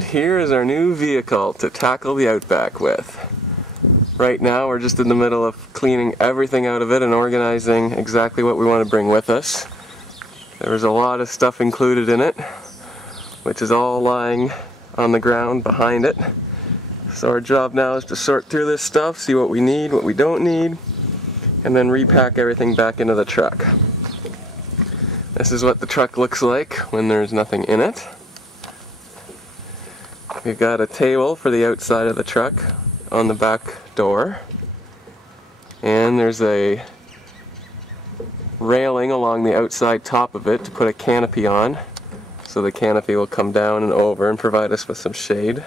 And here is our new vehicle to tackle the Outback with. Right now we're just in the middle of cleaning everything out of it and organizing exactly what we want to bring with us. There's a lot of stuff included in it, which is all lying on the ground behind it. So our job now is to sort through this stuff, see what we need, what we don't need, and then repack everything back into the truck. This is what the truck looks like when there's nothing in it. We've got a table for the outside of the truck on the back door, and there's a railing along the outside top of it to put a canopy on, so the canopy will come down and over and provide us with some shade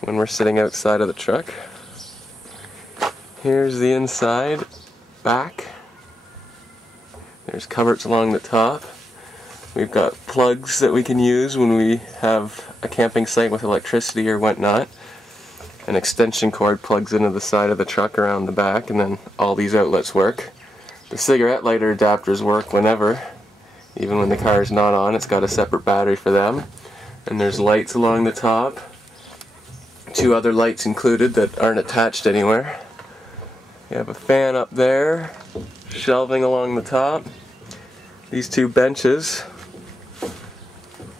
when we're sitting outside of the truck. Here's the inside, back. There's cupboards along the top. We've got plugs that we can use when we have a camping site with electricity or whatnot. An extension cord plugs into the side of the truck around the back, and then all these outlets work. The cigarette lighter adapters work whenever, even when the car is not on. It's got a separate battery for them. And there's lights along the top. 2 other lights included that aren't attached anywhere. You have a fan up there, shelving along the top. These 2 benches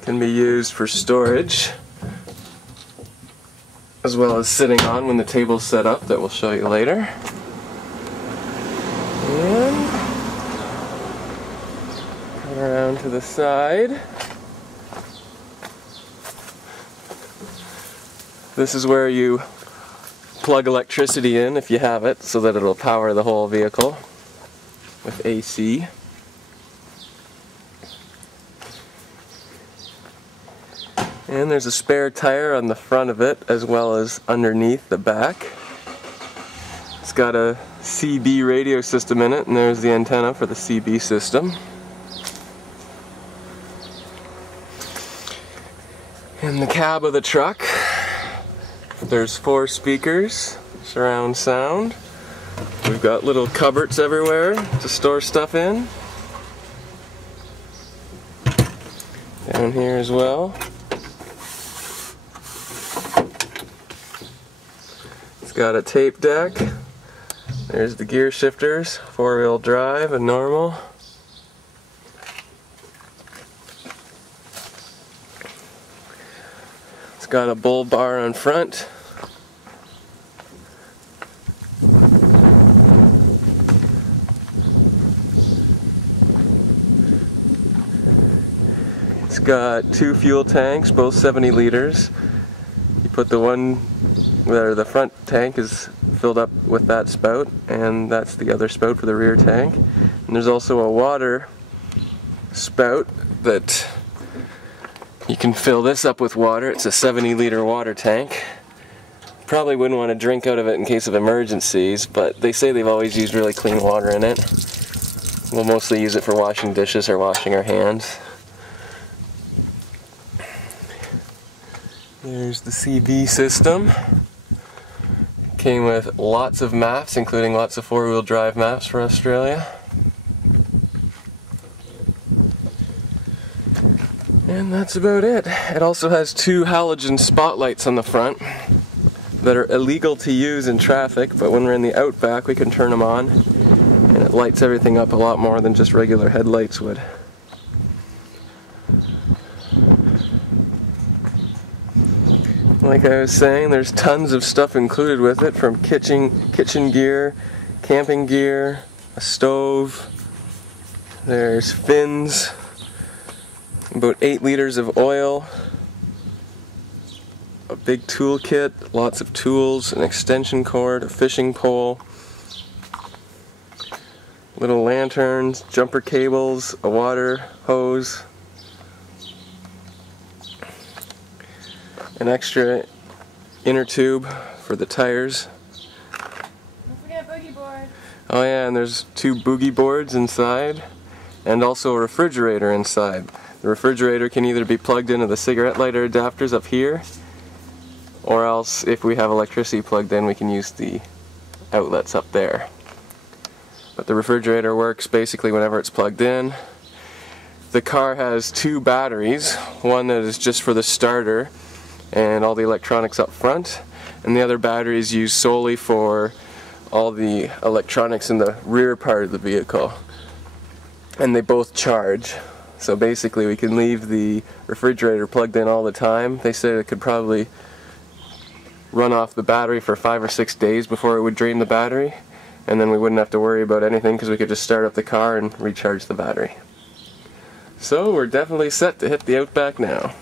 can be used for storage, as well as sitting on when the table's set up, that we'll show you later. And come around to the side. This is where you plug electricity in, if you have it, so that it'll power the whole vehicle with AC. And there's a spare tire on the front of it, as well as underneath the back. It's got a CB radio system in it, and there's the antenna for the CB system. In the cab of the truck, there's 4 speakers, surround sound. We've got little cupboards everywhere to store stuff in. Down here as well. It's got a tape deck. There's the gear shifters, 4-wheel drive and normal. It's got a bull bar on front. It's got 2 fuel tanks, both 70 liters. You put the one where the front tank is filled up with that spout, and that's the other spout for the rear tank. And there's also a water spout that you can fill this up with water. It's a 70-liter water tank. Probably wouldn't want to drink out of it in case of emergencies, but they say they've always used really clean water in it. We'll mostly use it for washing dishes or washing our hands. There's the CB system. Came with lots of maps, including lots of 4-wheel drive maps for Australia. And that's about it. It also has 2 halogen spotlights on the front that are illegal to use in traffic, but when we're in the Outback we can turn them on, and it lights everything up a lot more than just regular headlights would. Like I was saying, there's tons of stuff included with it, from kitchen gear, camping gear, a stove, there's fins, about 8 liters of oil, a big tool kit, lots of tools, an extension cord, a fishing pole, little lanterns, jumper cables, a water hose, an extra inner tube for the tires. Don't forget boogie board. Oh yeah, and there's 2 boogie boards inside, and also a refrigerator inside. The refrigerator can either be plugged into the cigarette lighter adapters up here, or else if we have electricity plugged in we can use the outlets up there. But the refrigerator works basically whenever it's plugged in. The car has 2 batteries, one that is just for the starter, and all the electronics up front, and the other battery is used solely for all the electronics in the rear part of the vehicle. And they both charge. So basically we can leave the refrigerator plugged in all the time. They said it could probably run off the battery for 5 or 6 days before it would drain the battery, and then we wouldn't have to worry about anything because we could just start up the car and recharge the battery. So we're definitely set to hit the Outback now.